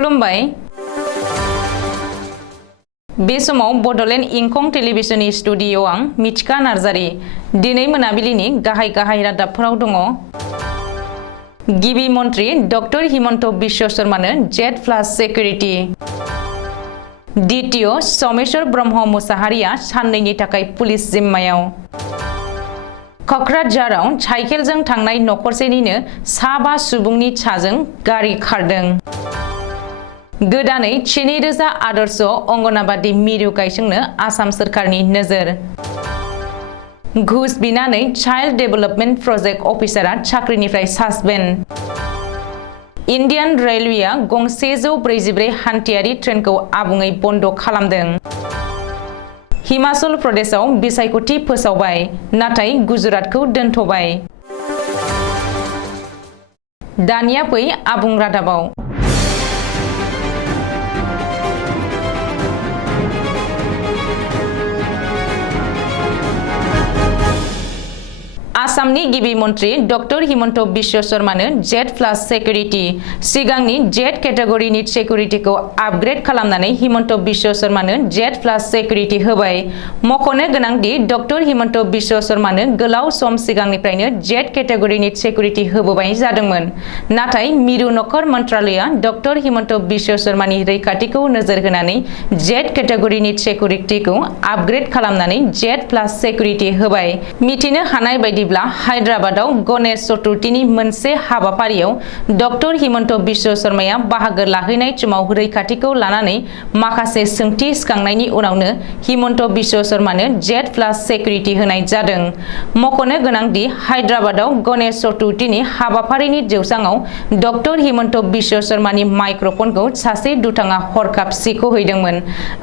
खुलुमबाय बे समाव बडोलेण्ड इंखं टेलिभिजननि स्टुडिअ आं मिथिका नार्जारी दिनै मोनाबिलिनि गाहाय रादाबफोराव दङ। गिबि मन्त्रि डक्टर हिमन्त बिश्व शर्मानो Z+ सिकिउरिटि। द्वितीय सोमेश्वर ब्रह्म मुसाहारिया साननैनि थाखाय पुलिस जिम्मायाव। कक्राझाराव साइकेलजों थांनाय नखरसेनिनो 5 सुबुंनि साजों गारि खारदों। गोदानै 4000 आदर्श अंगनाबादी मिरु गायसंनो आसाम सोरखारनि नोजोर। घुस बिनानै चाइल्ड डेभेलपमेन्ट प्रजेक्ट अफिसारा साख्रिनिफ्राय सासपेन्ड। इन्डियान रेलवेआ गंसे 144 हान्थियारि ट्रेनखौ आबुङै बन्द खालामदों। हिमाचल प्रदेशआव बिसायख'थि फोसावबाय नाथाय गुजरातखौ दोनथ'बाय। दानिया फै आबुं रादाबाव। आसामनि गिबि मन्त्रि डक्टर हिमन्त बिश्व शर्मानो Z+ सिकिउरिटि। सिगांनि Z केटेगरिनि सिकिउरिटिखौ आपग्रेड खालामनानै हिमन्त बिश्व शर्मानो Z+ सिकिउरिटि होबाय। मख'नो गोनांदि डक्टर हिमन्त बिश्व शर्मानो गोलाव सम सिगांनिफ्रायनो Z केटेगरिनि सिकिउरिटि होबोबाय जादोंमोन। नाथाय मिरु नखर मन्त्रालयआ डक्टर हिमन्त बिश्व शर्मानि रैखाथिखौ नोजोर होनानै Z केटेगरिनि सिकिउरिटिखौ आपग्रेड खालामनानै Z+ सिकिउरिटि होबाय। मिथिनो हानाय बायदि हायद्राबादाव गणेश चतुर्थीनि मोनसे हाबाफारियाव डक्टर हिमन्त बिश्व शर्माया बाहागो लाहैनाय समाव रैखाथिखौ लानानै माखासे सोंथि सिखांनायनि उनावनो हिमन्त बिश्व शर्मानो Z+ सिकिउरिटि होनाय जादों। मख'नो गोनांदि हायद्राबादाव गणेश चतुर्थीनि हाबाफारिनि जौसाङाव डक्टर हिमन्त बिश्व शर्मानि माइक्रफनखौ सासे दुथाङा हरखाब सिख'हैदोंमोन।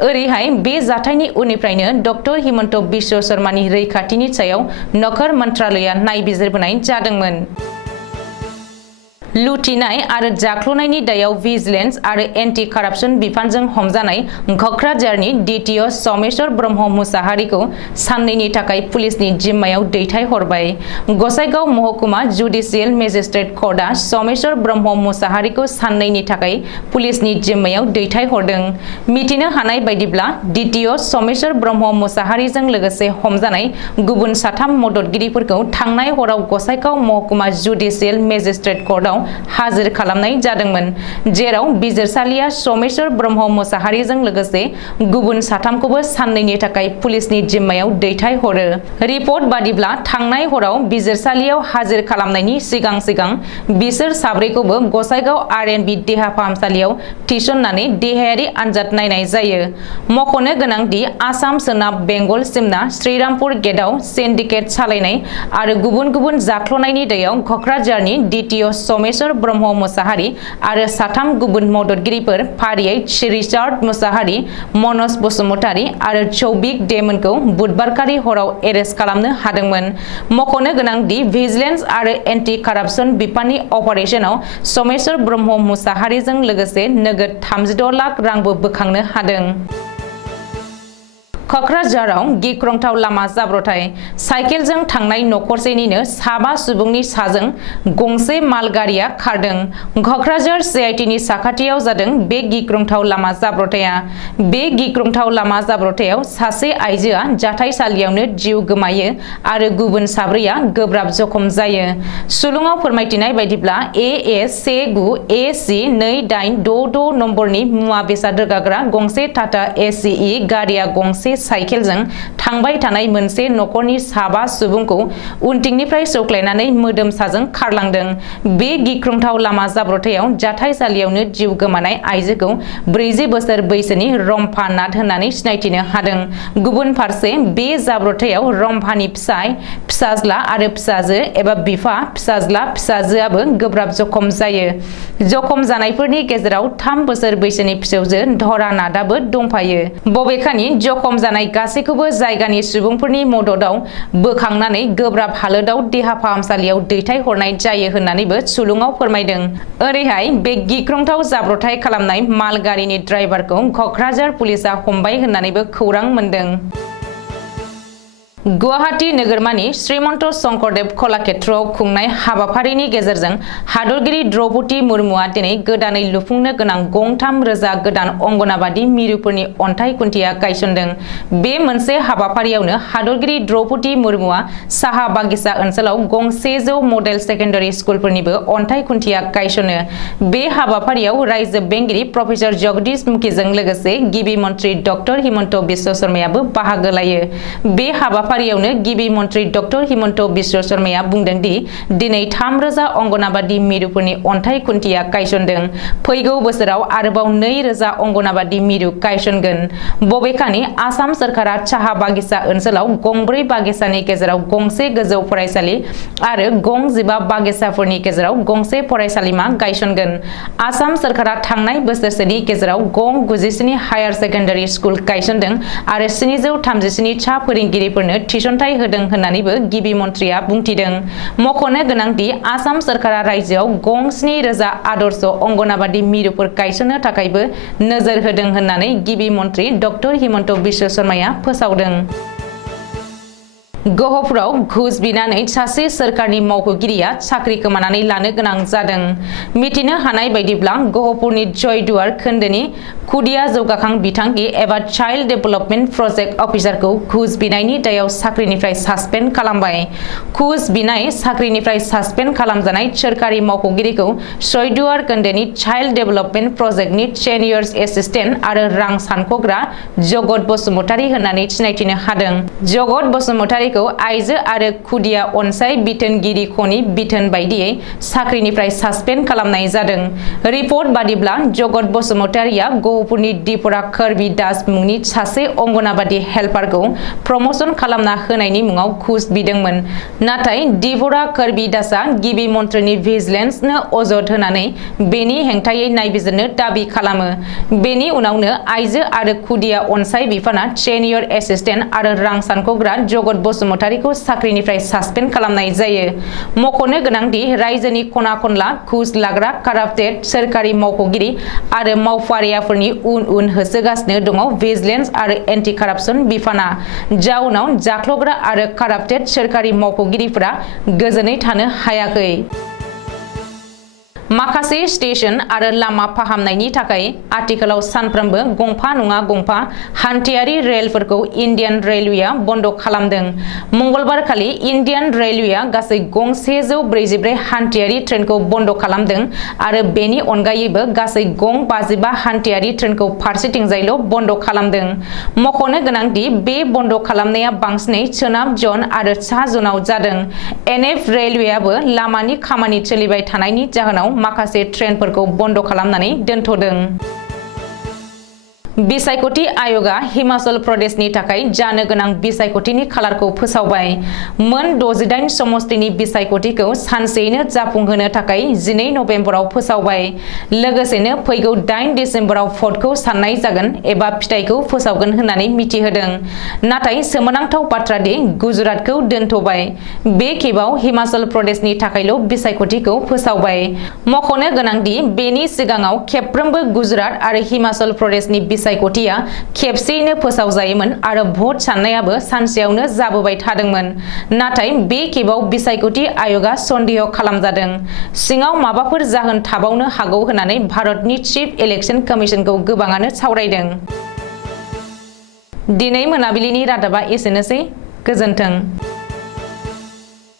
ओरैहाय बे जाथायनि उननिफ्रायनो डक्टर हिमन्त बिश्व शर्मानि रैखाथिनि सायाव नखर मन्त्रालयआ नायबिजिरबोनाय जादोंमोन। लुथिनाय आरो जाख्ल'नायनि दायाव भिजिलेन्स आरो एन्टि कारापसन बिफानजों हमजानाय कक्राझारनि द्वितीय सोमेश्वर ब्रह्म मुसाहारिखौ साननैनि थाखाय पुलिसनि जिम्मायाव दैथायहरबाय। गसाइगाव महकुमा जुडिसियेल मेजिस्ट्रेट कर्टआ सोमेश्वर ब्रह्म मुसाहारिखौ साननैनि थाखाय पुलिसनि जिम्मायाव दैथायहरदों। मिथिनो हानाय बायदिब्ला द्वितीय सोमेश्वर ब्रह्म मुसाहारिजों लोगोसे हमजानाय गुबुन 3 मददगिरिफोरखौ थांनाय हराव गसाइगाव महकुमा जुडिसियेल मेजिस्ट्रेट कर्टआव हाजिर खालामनाय जादोंमोन, जेराव बिजिरसालिया सोमेश्वर ब्रह्म मुसाहारिजों लोगोसे गुबुन 3खौबो साननैनि थाखाय पुलिसनि जिम्मायाव दैथायहरो। रिपर्ट बादिब्ला थांनाय हराव बिजिरसालियाव हाजिर खालामनायनि सिगां बिसोर 4खौबो गसाइगाव R&B देहा फाहामसालियाव थिसननानै देहायारि आनजाद नायनाय जायो। मख'नो गोनांदि आसाम सोनाब बेंगल सिमना श्रीरामपुर गेटआव सिन्डिकेट सालायनाय आरो गुबुन जाख्ल'नायनि दायाव कक्राझारनि द्वितीय सोमेश्वर ब्रह्म मुसाहारि आरो 3 गुबुन मददगिरिफोर फारियै रिचार्ड मुसाहारि, मनज बसुमतारी आरो चौबिक डेमोनखौ बुधबारखालि हराव एरेस्ट खालामनो हादोंमोन। मख'नो गोनांदि भिजिलेन्स आरो एन्टि कारापसन बिफाननि अपारेशनाव सोमेश्वर ब्रह्म मुसाहारिजों लोगोसे नोगोद 36 लाख रांबो बोखांनो हादों। कक्राझाराव गिख्रंथाव लामा जाब्रथाय। साइकेलजों थांनाय नखरसेनिनो 5 सुबुंनि साजों गंसे मालगारिया खारदों। कक्राझार CITनि साखाथियाव जादों बे गिख्रंथाव लामा जाब्रथाया। बे गिख्रंथाव लामा जाब्रथायाव सासे आइजोआ जाथायसालियावनो जिउ गोमायो आरो गुबुन 4आ गोब्राब जखम जायो। सुलुङाव फोरमायथिनाय बायदिब्ला AS19AC2866 नम्बरनि मुवा बेसाद रोगाग्रा गंसे टाटा ACE गारिया गंसे साइकेलजों थांबाय थानाय मोनसे नखरनि 5 सुबुंखौ उनथिंनिफ्राय सौख्लायनानै मोदोम साजों खारलांदों। बे गिख्रंथाव लामा जाब्रथायाव जाथायसालियावनो जिउ गोमानाय आइजोखौ 40 बोसोर बैसोनि रम्फा नाथ होननानै सिनायथिनो हादों। गुबुन फारसे बे जाब्रथायाव रम्फानि फिसाय, फिसाज्ला आरो फिसाजो एबा बिफा, फिसाज्ला, फिसाजोआबो गोब्राब जखम जायो। जखम जानायफोरनि गेजेराव 3 बोसोर बैसोनि फिसौजो धरा नाथआबो दंफायो। बबेखानि जखम जानाय गासैखौबो जायगानि सुबुंफोरनि मददाव बोखांनानै गोब्राब हालोदाव देहा फाहामसालियाव दैथायहरनाय जायो होननानैबो सुलुङाव फोरमायदों। ओरैहाय बे गिख्रंथाव जाब्रथाय खालामनाय मालगारिनि ड्राइभारखौ कक्राझार पुलिसआ हमबाय होननानैबो खौरां मोनदों। गुवाहाटी नोगोरमानि श्रीमन्त शंकरदेव कलाक्षेत्रआव खुंनाय हाबाफारिनि गेजेरजों हादरगिरि द्रौपदी मुर्मुआ दिनै गोदानै लुफुंनो गोनां गंथाम रोजा गोदान अंगनाबादी मिरुफोरनि अन्थाइ खुन्थिया गायसनदों। बे मोनसे हाबाफारियावनो हादरगिरि द्रौपदी मुर्मुआ साहा बागिचा ओनसोलाव गं 100 मडेल सेकेन्डारि स्कुलफोरनिबो अन्थाइ खुन्थिया गायसनो। बे हाबाफारियाव रायजो बेंगिरि प्रफेसर जगदीश मुखीजों लोगोसे गिबि मन्त्रि डक्टर हिमन्त बिश्व शर्मायाबो बाहागो लायो। बे हाबाफारियावनो गिबि मन्त्रि डक्टर हिमन्त बिश्व शर्माया बुंदों दि दिनै 3000 अंगनाबादी मिरुफोरनि अन्थाइ खुन्थिया गायसनदों। फैगौ बोसोराव आरोबाव 2000 अंगनाबादी मिरु गायसनगोन। बबेखानि आसाम सरकारा साहा बागिचा ओनसोलाव गंब्रै बागिचानि गेजेराव गंसे गोजौ फरायसालि आरो गं 15 बागिचाफोरनि गेजेराव गंसे फरायसालिमा गायसनगोन। आसाम सरकारा थांनाय बोसोरसेनि गेजेराव गं 97 हायार सेकेन्डारि स्कुल गायसनदों आरो 737 सा फोरोंगिरिफोरनो थिसनथाइ होदों होननानैबो गिबि मन्थ्रिया बुंथिदों। मख'नो गोनांदि आसाम सरकारा रायजोआव गं 7000 आदर्श अंगनाबादी मिरुफोर गायसननो थाखायबो नोजोर होदों होननानै गिबि मन्त्रि डक्टर हिमन्त बिश्व शर्माया फोसावदों। गहपुराव घुस बिनानै सासे सोरखारनि मावख'गिरिया साख्रि खोमानानै लानो गोनां जादों। मिथिनो हानाय बायदिब्ला गहपुरनि जयदुवार खोन्दोनि खुदिया जौगाखां बिथांखि एबा चाइल्ड डेभेलपमेन्ट प्रजेक्ट अफिसारखौ घुस बिनायनि दायाव साख्रिनिफ्राय सासपेन्ड खालामबाय। घुस बिनाय साख्रिनिफ्राय सासपेन्ड खालामजानाय सोरखारि मावख'गिरिखौ जयदुवार खोन्दोनि चाइल्ड डेभेलपमेन्ट प्रजेक्टनि सिनियर एसिस्टेन्ट आरो रां सानख'ग्रा जगत बसुमतारी होननानै सिनायथिनो हादों। जगत बसुमतारीखौ आइजो आरो खुदिया अनसाय बिथोनगिरि खनि बिथोन बायदियै साख्रिनिफ्राय सासपेन्ड खालामनाय जादों। रिपर्ट बादिब्ला जगत बसुमतारीया गहपुरनि दिपरा कर्बी दास मुंनि सासे अंगनाबादी हेल्पारखौ प्रमोशन खालामना होनायनि मुङाव घुस बिदोंमोन। नाथाय दिपरा कर्बी दासआ गिबि मन्थ्रिनि भिजिलेन्सनो अजद होनानै बेनि हेंथायै नायबिजिरनो दाबि खालामो। बेनि उनावनो आइजो आरो खुदिया अनसाय बिफाना सिनियर एसिस्टेन्ट आरो रां सानख'ग्रा जगत बसुमतारीखौ साख्रिनिफ्राय सासपेन्ड खालामनाय जायो। मख'नो गोनांदि रायजोनि खना खनला घुस लाग्रा काराप्टेड सोरखारि मावख'गिरि आरो मावफारियाफोरनि उन उन होसोगासिनो दङ भिजिलेन्स आरो एन्टि काराप्शन बिफाना। जाउनाव जाख्लग्रा आरो काराप्टेड सोरखारि मावख'गिरिफोरा गोजोनै थानो हायाखै। माखासे स्टेशन आरो लामा फाहामनायनि थाखाय आथिखालाव सानफ्रोमबो गंफा नङा गंफा हान्थियारि रेलफोरखौ इन्डियान रेलवेआ बन्द खालामदों। मंगलबारखालि इन्डियान रेलवेआ गासै गं 144 हान्थियारि ट्रेनखौ बन्द खालामदों आरो बेनि अनगायैबो गासै गं 55 हान्थियारि ट्रेनखौ फारसेथिंजायल' बन्द खालामदों। मख'नो गोनांदि बे बन्द खालामनाया बांसिनै सोनाब जन आरो सा जनाव जादों। एनएफ रेलवेआबो लामानि खामानि सोलिबाय थानायनि जाहोनाव माखासे ट्रेनफोरखौ बन्द खालामनानै दोनथ'दों। बिसायख'थि आय'गा हिमाचल प्रदेशनि थाखाय जानो गोनां बिसायख'थिनि खालारखौ फोसावबाय। मोन 68 समष्टिनि बिसायख'थिखौ सानसेयैनो जाफुंहोनो थाखाय 12 नबेम्बराव फोसावबाय। लोगोसेनो फैगौ 8 डिसेम्बराव भटखौ साननाय जागोन एबा फिथाइखौ फोसावगोन होननानै मिथिहोदों। नाथाय सोमोनांथाव बाथ्रा दि गुजरातखौ दोनथ'बाय। बे खेबाव हिमाचल प्रदेशनि थाखायल' बिसायख'थिखौ फोसावबाय। मख'नो गोनांदि बेनि सिगाङाव खेबफ्रोमबो गुजरात आरो हिमाचल प्रदेशनि बिसायख'थिया खेबसेयैनो फोसावजायोमोन आरो भट साननायाबो सानसेयावनो जाबोबाय थादोंमोन। नाथाय बे खेबाव बिसायख'थि आय'गा सन्देह खालामजादों। सिङाव माबाफोर जाहोन थाबावनो हागौ होननानै भारतनि चिफ इलेक्शन कमिशनखौ गोबाङानो सावरायदों। दिनै मोनाबिलिनि रादाबा एसेनोसै। गोजोन्थों।